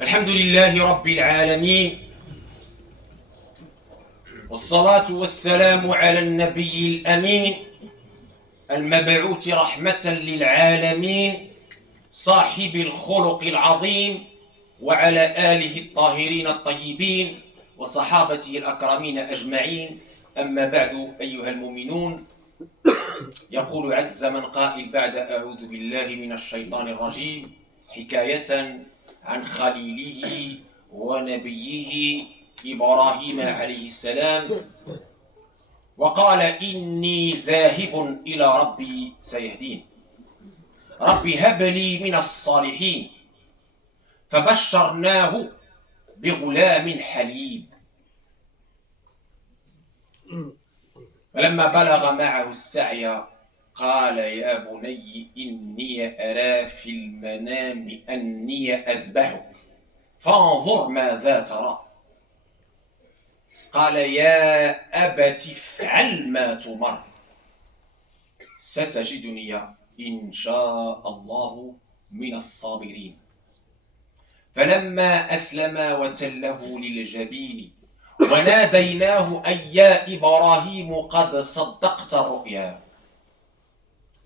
الحمد لله رب العالمين، والصلاة والسلام على النبي الأمين المبعوث رحمة للعالمين، صاحب الخلق العظيم، وعلى آله الطاهرين الطيبين وصحابته الأكرمين أجمعين. أما بعد، أيها المؤمنون، يقول عز من قائل بعد أعوذ بالله من الشيطان الرجيم حكاية عن خليله ونبيه إبراهيم عليه السلام، وقال إني ذاهب إلى ربي سيهدين، رب هب لي من الصالحين، فبشرناه بغلام حليم. فلما بلغ معه السعي قال يا بني إني أرى في المنام أني أذبحك فانظر ماذا ترى. قال يا أبت افعل ما تؤمر ستجدني إن شاء الله من الصابرين. فلما أسلما وتله للجبين وناديناه أن يا إبراهيم قد صدقت الرؤيا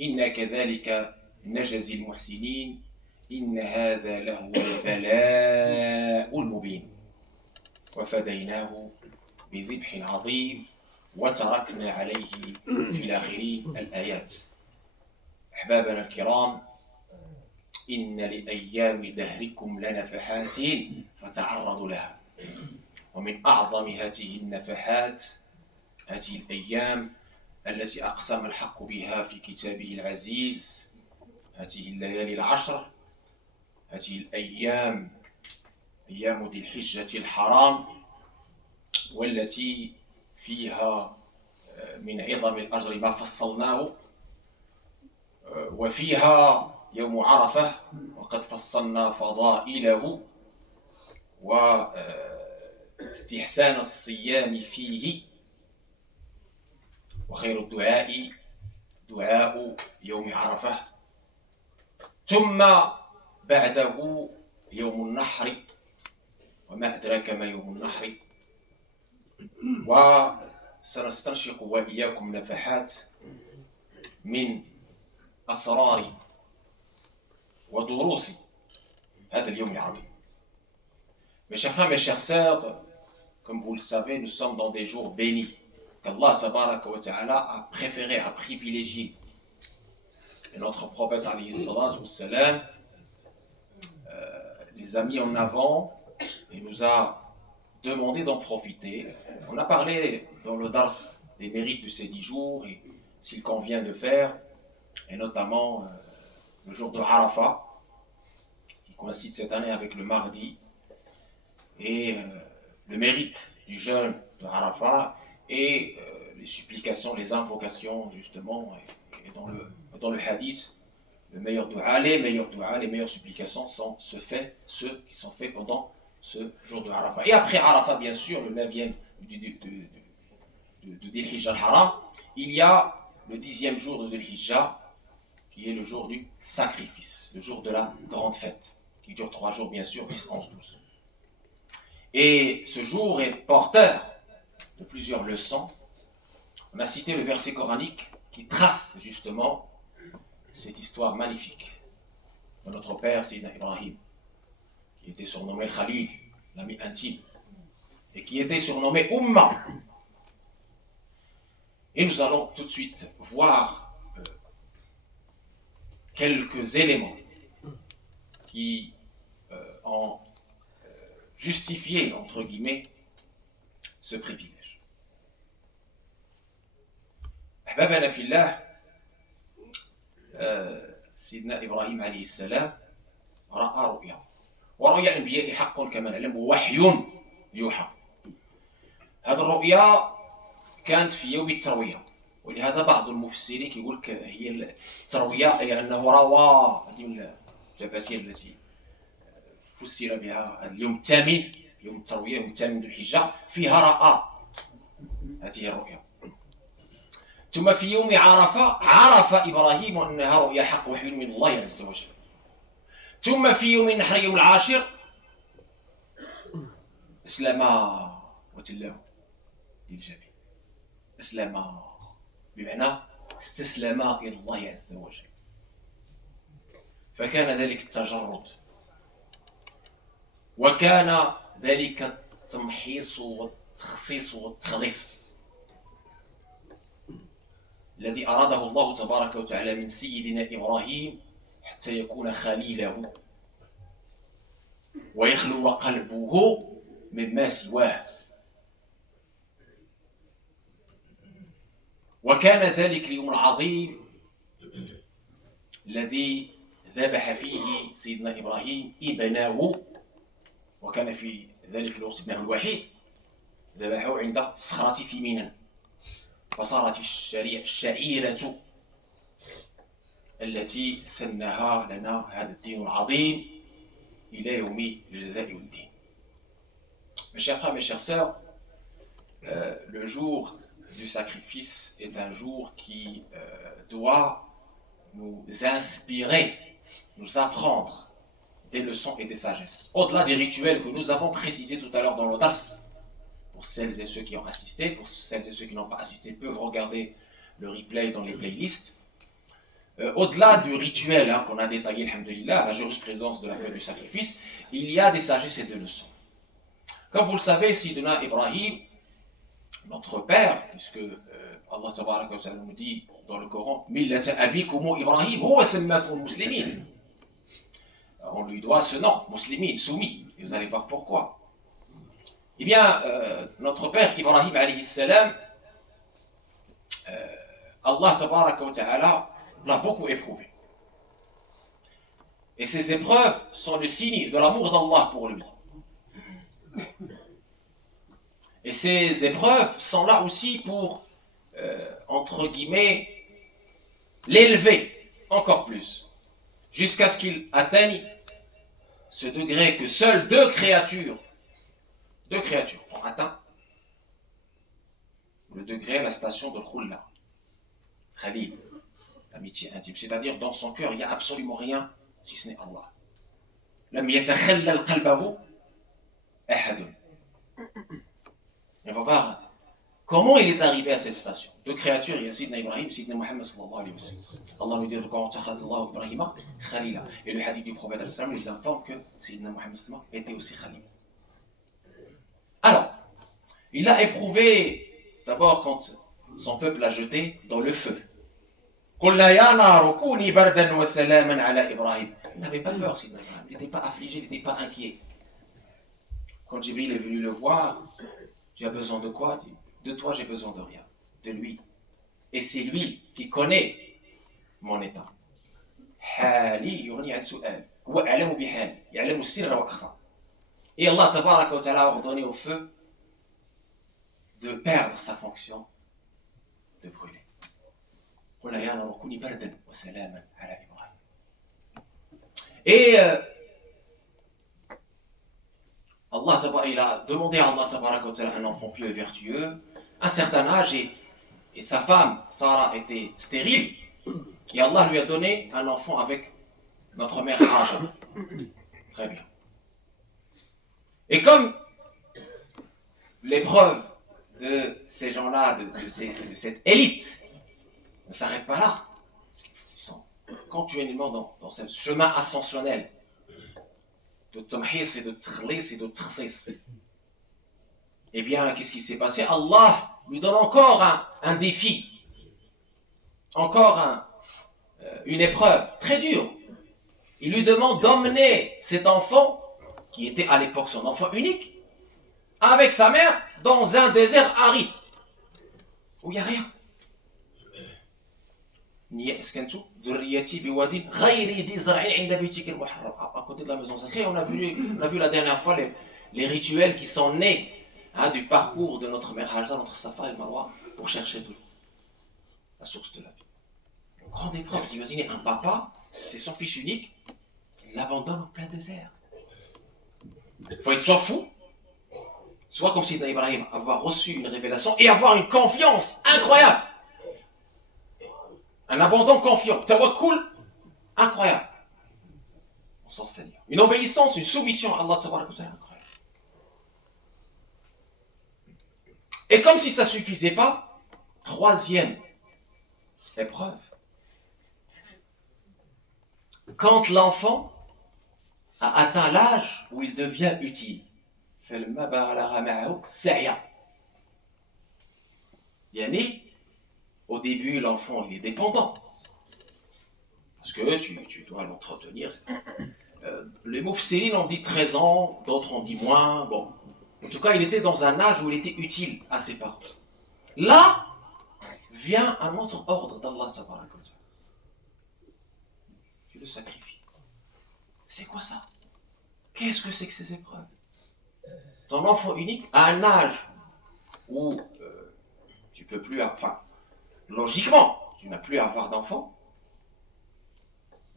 إنا كذلك نجزي المحسنين إن هذا لهو البلاء المبين. وفديناه بذبح عظيم وتركنا عليه في الآخرين الآيات. أحبابنا الكرام، إن لأيام دهركم لنفحات فتعرضوا لها، ومن أعظم هذه النفحات هذه الأيام التي أقسم الحق بها في كتابه العزيز، هذه الليالي العشر، هذه الأيام أيام ذي الحجة الحرام، والتي فيها من عظم الأجر ما فصلناه، وفيها يوم عرفة وقد فصلنا فضائله واستحسان الصيام فيه، وخير الدعاء دعاء يوم عرفة، ثم بعده يوم النحر، وما أدراك ما يوم النحر. وسنستنشق وإياكم نفحات من أسرار ودروس هذا اليوم العظيم. Mes chers frères, mes chères sœurs, comme vous le savez, nous sommes dans des jours bénis qu'Allah Tabaraka wa Ta'ala a préféré, a privilégié. Et notre prophète alayhi salatu wassalam les a mis en avant et nous a demandé d'en profiter. On a parlé dans le dars des mérites de ces 10 jours et s'il convient de faire, et notamment le jour de Arafat, qui coïncide cette année avec le mardi, et le mérite du jeûne de Arafat et les supplications, les invocations justement, et dans le hadith, le meilleur dua, les meilleures supplications sont ceux qui sont faits pendant ce jour de Arafat. Et après Arafat, bien sûr, le 9e de Dhul Hijjah al-Haram, il y a le 10e jour de Dhul Hijjah, qui est le jour du sacrifice, le jour de la grande fête, qui dure 3 jours, bien sûr, 10, 11, 12. Et ce jour est porteur de plusieurs leçons. On a cité le verset coranique qui trace justement cette histoire magnifique de notre père Sayyidina Ibrahim, qui était surnommé Khalil, l'ami intime, et qui était surnommé Ummah. Et nous allons tout de suite voir quelques éléments qui ont justifié, entre guillemets, ce privilège. أحبابنا في الله، سيدنا إبراهيم عليه السلام رأى رؤيا، ورؤيا الأنبياء حق كما نعلم، وحي يوحى. هذه الرؤيا كانت في يوم التروية، ولهذا بعض المفسرين يقول لك هي التروية أي أنه روى، هذه من التفاسير التي فسر بها اليوم الثامن، يوم التروية، يوم الثامن ذو الحجة، فيها رأى هذه الرؤيا. ثم في يوم عرفة عرف إبراهيم أنها رؤيا حق وحي من الله عز وجل. ثم في يوم النحر، يوم العاشر، أسلم وتله للجميع. أسلم بمعنى استسلم إلى الله عز وجل. فكان ذلك التجرد، وكان ذلك التمحيص والتخصيص والتخليص الذي أراده الله تبارك وتعالى من سيدنا إبراهيم حتى يكون خليله ويخلو قلبه مما سواه. وكان ذلك اليوم العظيم الذي ذبح فيه سيدنا إبراهيم ابنه، وكان في ذلك الوقت ابنه الوحيد، ذبحه عند الصخرة في منى، فصارت الشعيرة التي سنها لنا هذا الدين العظيم إلى يوم الجزاء والدين. Mes chers frères, mes chères sœurs, le jour du sacrifice est un jour qui doit nous inspirer, nous apprendre des leçons et des sagesses. Au-delà des rituels que nous avons précisés tout à l'heure dans l'audace, pour celles et ceux qui ont assisté, pour celles et ceux qui n'ont pas assisté peuvent regarder le replay dans les playlists. Au-delà du rituel qu'on a détaillé, alhamdoulilah, la jurisprudence de la fête du sacrifice, il y a des sagesses et des leçons. Comme vous le savez, Sidina Ibrahim, notre père, puisque Allah tabaraka wa ta'ala nous dit dans le Coran, Millata abikum Ibrahim, huwa sammakum muslimin. On lui doit ce nom, muslimin, soumis, et vous allez voir pourquoi. Eh bien, notre père Ibrahim alayhi salam, Allah tabaraka wa ta'ala l'a beaucoup éprouvé. Et ces épreuves sont le signe de l'amour d'Allah pour lui. Et ces épreuves sont là aussi pour, entre guillemets, l'élever encore plus, jusqu'à ce qu'il atteigne ce degré que seules deux créatures ont atteint, le degré, la station de Khulla, Khalil, l'amitié intime. C'est-à-dire, dans son cœur, il n'y a absolument rien si ce n'est Allah. Lam yatakhallal qalbahu ahadun. On va voir comment il est arrivé à cette station. Deux créatures, il y a Sidna Ibrahim, Sidna Muhammad sallallahu alayhi wa sallam. Allah nous dit dans le Coran, Takhadallahu Ibrahima Khalila. Et le hadith du prophète al-Salam nous informe que Sidna Muhammad sallallahu alayhi wa sallam était aussi Khalil. Alors, il a éprouvé d'abord quand son peuple l'a jeté dans le feu. Il n'avait pas peur, Sidna Ibrahim. Il n'était pas affligé, il n'était pas inquiet. Quand Jibril est venu le voir, tu as besoin de quoi? De toi, j'ai besoin de rien. De lui. Et c'est lui qui connaît mon état. Et Allah tabaraka wa ta'ala a ordonné au feu de perdre sa fonction de brûler. Et Allah, il a demandé à Allah un enfant pieux et vertueux, à un certain âge, et sa femme, Sarah, était stérile, et Allah lui a donné un enfant avec notre mère Hajar. Très bien. Et comme l'épreuve de ces gens-là, de cette élite, ne s'arrête pas là, parce qu'ils sont continuellement dans ce chemin ascensionnel, de tamhis et de tkhlis et de tkhsis. Eh bien, qu'est-ce qui s'est passé? Allah lui donne encore un défi, encore une épreuve très dure. Il lui demande d'emmener cet enfant, qui était à l'époque son enfant unique, avec sa mère dans un désert aride, où il n'y a rien. À côté de la maison sacrée, on a vu la dernière fois les rituels qui sont nés du parcours de notre mère Hajar entre Safa et Marwa pour chercher de l'eau, la source de la vie. Une grande épreuve. Vous imaginez un papa, c'est son fils unique, il l'abandonne en plein désert. Il faut être soit fou, soit comme Sidna Ibrahim, avoir reçu une révélation et avoir une confiance incroyable. Un abandon confiant, tawakkul incroyable en son Seigneur. Une obéissance, une soumission à Allah incroyable. Et comme si ça ne suffisait pas, troisième épreuve. Quand l'enfant a atteint l'âge où il devient utile. Yani, au début, l'enfant il est dépendant. Parce que tu dois l'entretenir. Les moufsirines ont dit 13 ans, d'autres ont dit moins. Bon. En tout cas, il était dans un âge où il était utile à ses parents. Là, vient un autre ordre d'Allah. Tu le sacrifies. C'est quoi ça? Qu'est-ce que c'est que ces épreuves? Ton enfant unique à un âge où tu peux plus, enfin, logiquement, tu n'as plus à avoir d'enfant,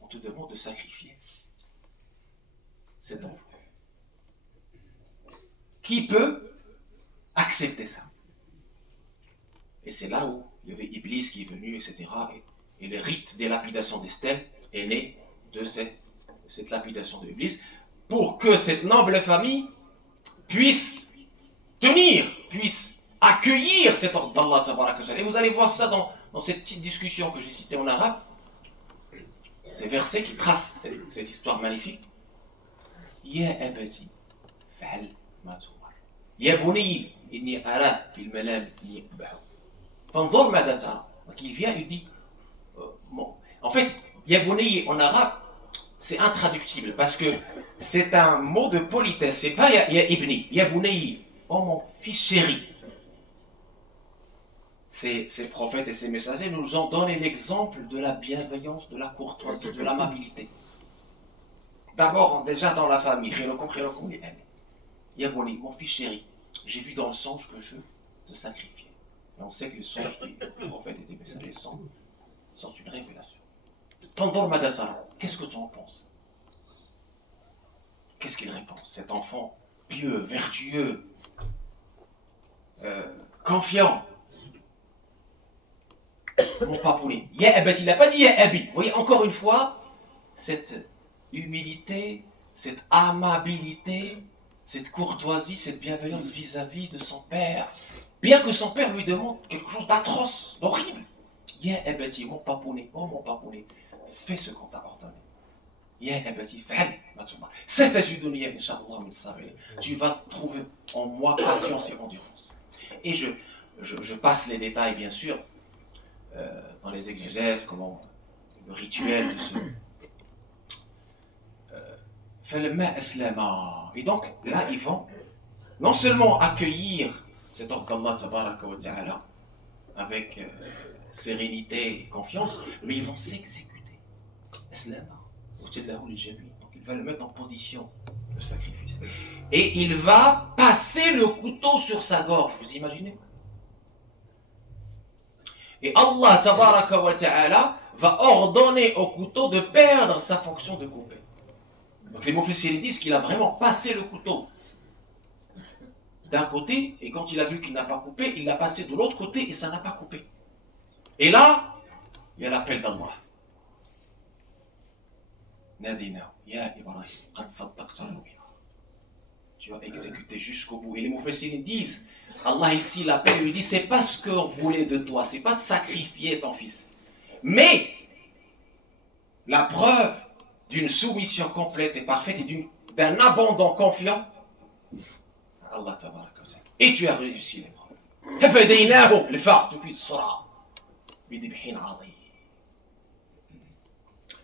on te demande de sacrifier cet enfant. Qui peut accepter ça? Et c'est là où il y avait Iblis qui est venu, etc. Et le rite des lapidations des stèles est né de cette lapidation de l'Iblis pour que cette noble famille puisse tenir, puisse accueillir cet ordre d'Allah. Et vous allez voir ça dans cette petite discussion que j'ai citée en arabe, ces versets qui tracent cette histoire magnifique. Ya abati, fa'al ma tu'mar. Ya bunayya, inni ara fil manam inni udbahu. Fanzur mada tara. Donc il vient, il dit, bon. En fait, ya bunayya en arabe, c'est intraductible parce que c'est un mot de politesse. C'est pas ya ibni, ya bunayya. Oh mon fils chéri. Ces prophètes et ces messagers nous ont donné l'exemple de la bienveillance, de la courtoisie, de l'amabilité. D'abord, déjà dans la famille, Yabouni, mon fils chéri, j'ai vu dans le songe que je te sacrifiais. Et on sait que les songes des prophètes et des messagers sont une révélation. Tandor Madazara, qu'est-ce que tu en penses? Qu'est-ce qu'il répond? Cet enfant pieux, vertueux, confiant. Mon papounet. Il n'a pas dit Ya Abi. Vous voyez, encore une fois, cette humilité, cette amabilité, cette courtoisie, cette bienveillance vis-à-vis de son père. Bien que son père lui demande quelque chose d'atroce, d'horrible. Ya Abati, mon papounet, oh mon papounet, fais ce qu'on t'a ordonné. Ya Abati, fa'al ma tu'mar. Satajiduni incha'Allah min sabirin. Tu vas trouver en moi patience et endurance. Et je passe les détails, bien sûr, dans les exégèses, comment le rituel de ce et donc là ils vont non seulement accueillir cet ordre d'Allah avec sérénité et confiance, mais ils vont s'exécuter. Donc il va le mettre en position de sacrifice et il va passer le couteau sur sa gorge, vous imaginez? Et Allah tabaraka wa ta'ala va ordonner au couteau de perdre sa fonction de couper. Donc les mufassirin disent qu'il a vraiment passé le couteau d'un côté, et quand il a vu qu'il n'a pas coupé, il l'a passé de l'autre côté et ça n'a pas coupé. Et là, il y a l'appel d'Allah. Nadina, ya Ibrahim, qad saddaqta ru'ya. Tu as exécuté jusqu'au bout. Et les mufassirin disent, Allah ici l'appelle, il lui dit, c'est pas ce qu'on voulait de toi, c'est pas de sacrifier ton fils. Mais, la preuve d'une soumission complète et parfaite et d'un abandon confiant à Allah tabaraka wa ta'ala. Et tu as réussi l'épreuve.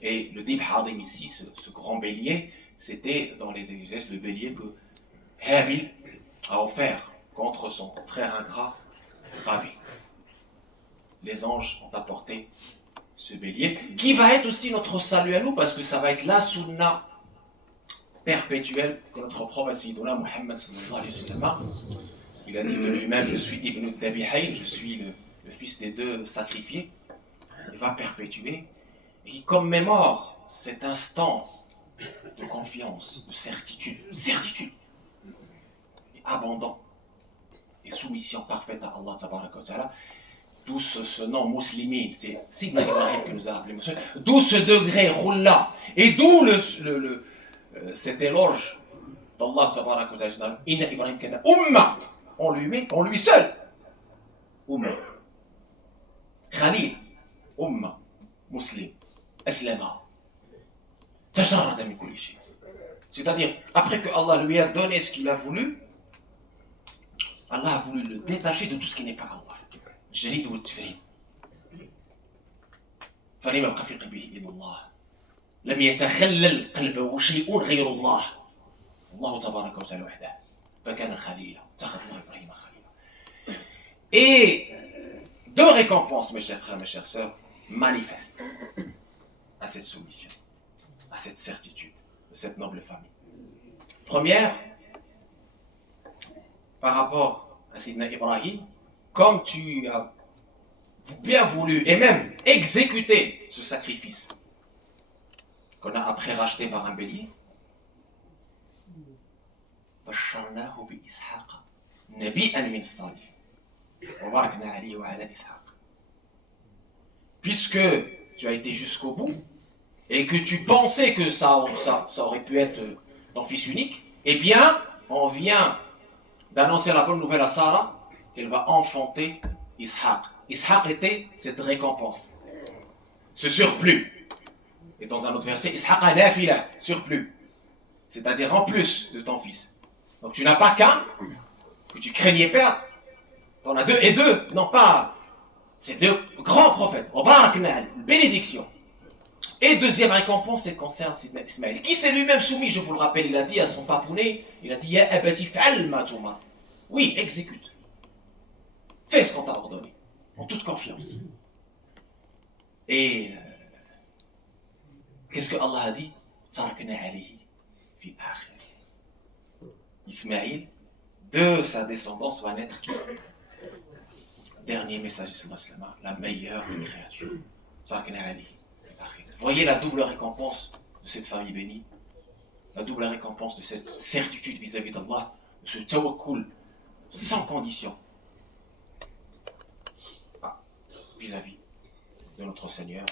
Et le dib hadim ici, ce grand bélier, c'était dans les exégèses le bélier que Habil a offert contre son frère ingrat Rabil. Les anges ont apporté ce bélier, qui va être aussi notre salut à nous, parce que ça va être la sunna perpétuelle que notre prophète Sayyiduna Muhammad sallallahu alayhi wa sallam. Il a dit de lui-même, je suis Ibn Dabihayn, je suis le fils des deux sacrifiés. Il va perpétuer, et qui commémore cet instant de confiance, de certitude, et abandon, et soumission parfaite à Allah tabaraka wa ta'ala. D'où ce nom musulman, c'est Sidna Ibrahim que nous a appelé musulman, d'où ce degré roula, et d'où cet éloge d'Allah tabaraka wa ta'ala, Inna Ibrahim kana umma, on lui seul, أمة خليل أمة مسلم أسلم تجرد من كل شيء. C'est-à-dire, après que Allah lui a donné ce qu'il a voulu, Allah a voulu le détacher de tout ce qui n'est pas Allah. الجريد والتفريد. فلم يبقى في قلبه إلا الله. لم يتخلل قلبه شيء غير الله. الله تبارك وتعالى وحده. فكان خليلا. اتخذ الله إبراهيم خليلا. Et deux récompenses, mes chers frères, mes chères sœurs, manifestent à cette soumission, à cette certitude de cette noble famille. Première, par rapport à Sidna Ibrahim, comme tu as bien voulu et même exécuté ce sacrifice qu'on a après racheté par un bélier, بشرناه بإسحاق نبيا من الصالحين وباركنا عليه وعلى إسحاق. Puisque tu as été jusqu'au bout et que tu pensais que ça aurait pu être ton fils unique, eh bien, on vient d'annoncer la bonne nouvelle à Sarah qu'elle va enfanter Ishaq. Ishaq était cette récompense, ce surplus. Et dans un autre verset, Ishaq a nafila, surplus. C'est-à-dire en plus de ton fils. Donc tu n'as pas qu'un, que tu craignais perdre. Tu en as deux, et deux, non pas. C'est deux grands prophètes. Bénédiction. Et deuxième récompense, elle concerne Sidna Ismaël, qui s'est lui-même soumis, je vous le rappelle, il a dit à son papounet, il a dit Ya abati fa'al ma tu'mar. Oui, exécute. Fais ce qu'on t'a ordonné, en toute confiance. Et qu'est-ce que Allah a dit? Tarakna alayhi fi akhir. Ismaël, de sa descendance va naître qui? Dernier message de la meilleure des créatures. Tarakna alayhi. Voyez la double récompense de cette famille bénie, la double récompense de cette certitude vis-à-vis d'Allah, de ce tawakkul sans condition vis-à-vis de notre Seigneur.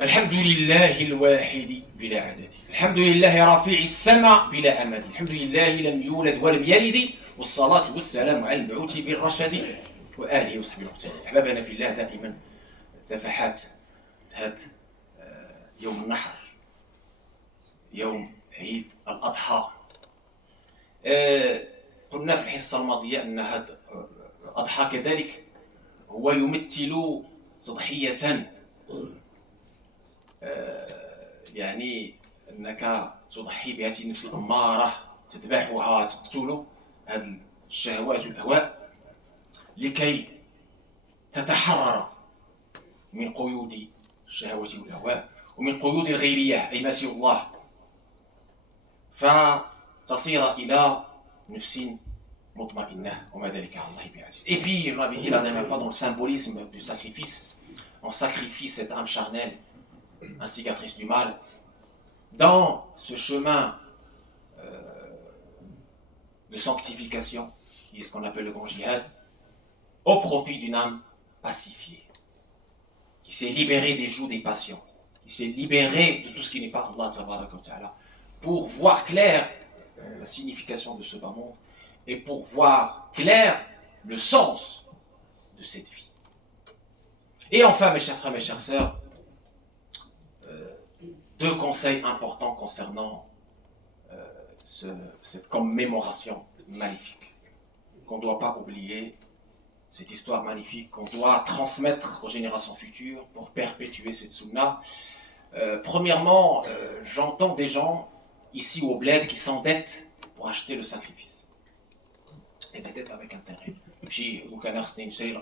الحمد لله الواحد بلا عدد الحمد لله رفيع السماء بلا أمد الحمد لله لم يولد ولم يلد والصلاة والسلام على المبعوث بالرشد وآله وصحبه المقتدين. أحبابنا في الله، دائما تفاحات هذا يوم النحر، يوم عيد الأضحى. قلنا في الحصة الماضية أن هذا الأضحى كذلك هو يمثل تضحية، يعني أنك تضحي بهذه النفس الأمارة، تذبحها، تقتل هذه الشهوات والأهواء لكي تتحرر من قيود الشهوات والأهواء ومن قيود الغيرية أي ما سوى الله، فتصير إلى نفس مطمئنة وما ذلك على الله بعزيز. Et puis, on avait dit la dernière fois dans le symbolisme du sacrifice, on sacrifie cette âme charnelle, instigatrice du mal, dans ce chemin de sanctification, qui est ce qu'on appelle le grand jihad, au profit d'une âme pacifiée, qui s'est libérée des jougs des passions, qui s'est libérée de tout ce qui n'est pas Allah Tabaraka wa Ta'ala, pour voir clair la signification de ce bas monde et pour voir clair le sens de cette vie. Et enfin, mes chers frères, mes chères sœurs, deux conseils importants concernant cette commémoration magnifique qu'on ne doit pas oublier, cette histoire magnifique qu'on doit transmettre aux générations futures pour perpétuer cette sunna. Premièrement, j'entends des gens ici au bled qui s'endettent pour acheter le sacrifice. Et peut-être avec intérêt. Puis, vous connaissez une série de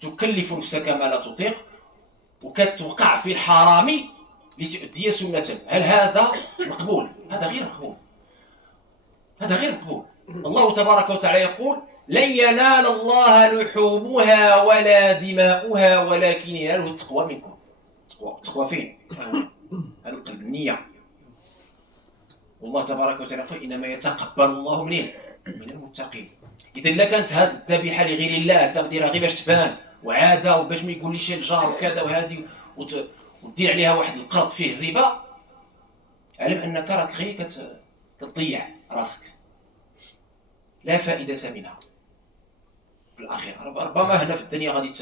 تكلف نفسك ما لا تطيق وكتوقع في الحرام لتؤدي سنة. هل هذا مقبول؟ هذا غير مقبول. هذا غير مقبول. الله تبارك وتعالى يقول لن ينال الله لحومها ولا دماؤها ولكن يناله التقوى منكم. التقوى فين؟ هذا القلب، النية. والله تبارك وتعالى يقول إنما يتقبل الله من المتقين. إذا إلا كانت هذه الذبيحة لغير الله تقديرها غير باش تبان وعادة وباش ما يقول لي شي الجار وكذا وهذه ودير عليها واحد القرض فيه الربا، علم أنك راك غير كتضيع راسك لا فائدة منها في الأخير. ربما هنا في الدنيا غادي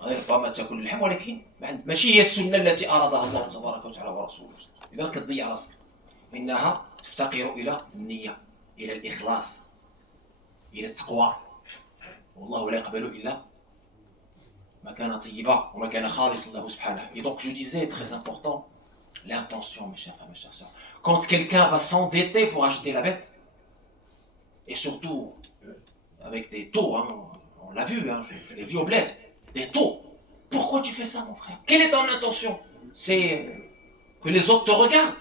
ربما تاكل اللحم، ولكن ماشي هي السنة التي أرادها الله تبارك وتعالى ورسوله. إذا كتضيع راسك، إنها تفتقر إلى النية، إلى الإخلاص، إلى التقوى، والله لا يقبل إلا ما كان طيبا وما كان خالص الله سبحانه. Et donc je disais, très important, l'intention, mes chers frères, mes chères sœurs. Quand quelqu'un va s'endetter pour acheter la bête, et surtout avec des taux, hein, on l'a vu, hein, je l'ai vu au bled, des taux. Pourquoi tu fais ça, mon frère? Quelle est ton intention? C'est que les autres te regardent,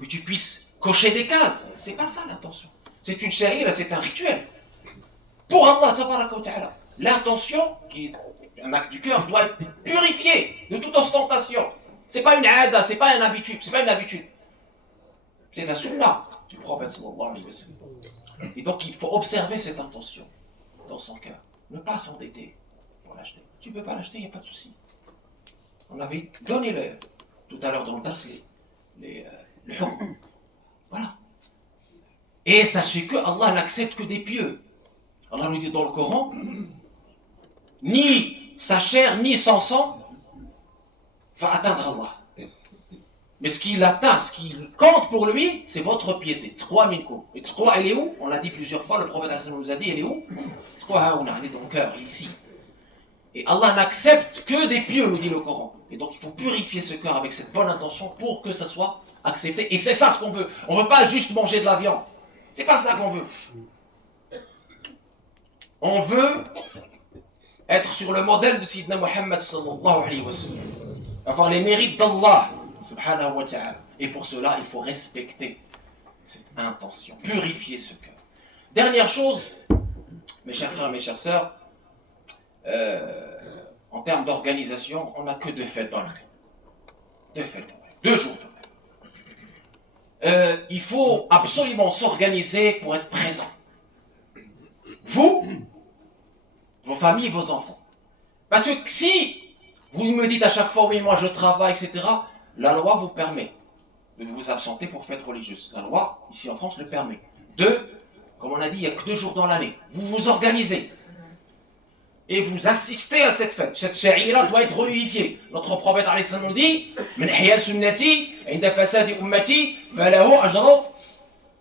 que tu puisses cocher des cases. C'est pas ça l'intention. C'est une shahira, c'est un rituel. Pour Allah, tabaraka wa ta'ala. L'intention, qui est un acte du cœur, doit être purifiée de toute ostentation. C'est pas une aada, c'est pas une habitude, c'est pas une habitude. C'est la sunna du prophète sallallahu alayhi wa sallam. Et donc il faut observer cette intention dans son cœur. Ne pas s'endetter pour l'acheter. Tu ne peux pas l'acheter, il n'y a pas de souci. On avait donné tout à l'heure dans le dars le hukm. Voilà. Et sachez que Allah n'accepte que des pieux. Allah nous dit dans le Coran, ni sa chair ni son sang va atteindre Allah. Mais ce qu'il atteint, ce qui compte pour lui, c'est votre piété. Tqwa minkum. Et tqwa, elle est où? On l'a dit plusieurs fois, le prophète nous a dit, elle est où? Tqwa haouna, elle est dans le cœur, ici. Et Allah n'accepte que des pieux, nous dit le Coran. Et donc il faut purifier ce cœur avec cette bonne intention pour que ça soit accepté. Et c'est ça ce qu'on veut. On ne veut pas juste manger de la viande. C'est pas ça qu'on veut. On veut être sur le modèle de Sayyidina Muhammad sallallahu alayhi wa sallam. Avoir les mérites d'Allah subhanahu wa ta'ala. Et pour cela, il faut respecter cette intention, purifier ce cœur. Dernière chose, mes chers frères, mes chères sœurs, en termes d'organisation, on n'a que 2 fêtes dans l'année. 2 fêtes dans l'année, 2 jours dans l'année. Il faut absolument s'organiser pour être présent. Vous, vos familles, vos enfants. Parce que si vous me dites à chaque fois, oui, moi je travaille, etc., la loi vous permet de vous absenter pour fête religieuse. La loi, ici en France, le permet. 2, comme on a dit, il n'y a que 2 jours dans l'année. Vous vous organisez. Et vous assistez à cette fête. Cette sha'ira doit être revivifiée. Notre prophète alayhi salam nous dit, من حيا سنتي عند فساد أمتي فله أجر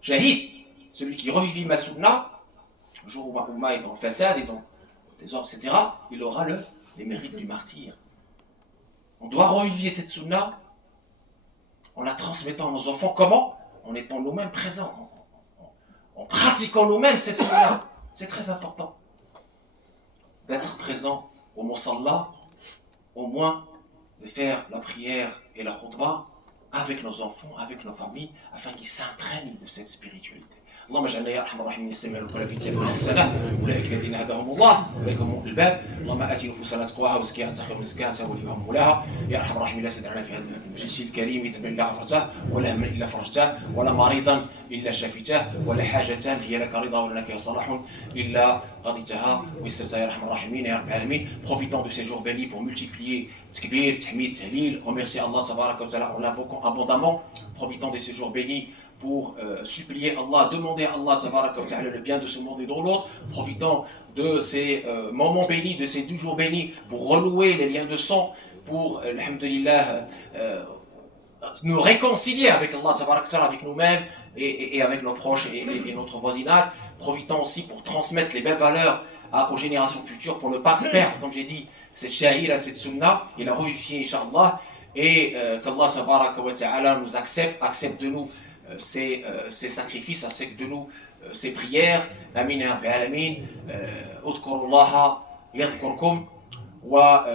شهيد. Celui qui revivit ma sunna, le jour où ma umma est dans le fasad et dans le désordre, etc., il aura les mérites du martyr. On doit revivifier cette sunna en la transmettant à nos enfants. Comment? En étant nous-mêmes présents, en pratiquant nous-mêmes cette sunna. C'est très important d'être présent au Musalla, au moins de faire la prière et la khutbah avec nos enfants, avec nos familles, afin qu'ils s'imprègnent de cette spiritualité. اللهم اجعلنا يا ارحم الراحمين يستمعون القول في كتابنا الحسنه اولئك الذين هداهم الله اولئك هم الباب. اللهم ات نفوسنا تقواها وزكيها انت خير من زكاها انت وليها مولاها. يا ارحم الراحمين لا تدعنا في هذا المجلس الكريم ذنبا الا غفرته ولا هما الا فرجته ولا مريضا الا شفيته ولا حاجه هي لك رضا ولنا فيها صلاح الا قضيتها ويسرتها يا ارحم الراحمين يا رب العالمين. Profitant de ces jours bénis pour multiplier takbir, tahmid, tahlil, remercier Allah tabaraka wa ta'ala en l'invoquant abondamment. Profitant de ces jours bénis pour supplier Allah, demander à Allah ta'ala le bien de ce monde et de l'autre, profitant de ces moments bénis, de ces 2 jours bénis, pour renouer les liens de sang, pour, alhamdulillah, nous réconcilier avec Allah ta'ala, avec nous-mêmes et avec nos proches et notre voisinage, profitant aussi pour transmettre les belles valeurs aux générations futures, pour ne pas perdre, comme j'ai dit, cette sha'ira, cette sunna, et la revivifier, Inch'Allah, et qu'Allah ta'ala nous accepte de nous ces sacrifices, accepte de nous ces prières. Amin ya Rabbil Alamin. Udkurullaha yadhkurkum wa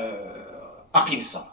aqim as-salat.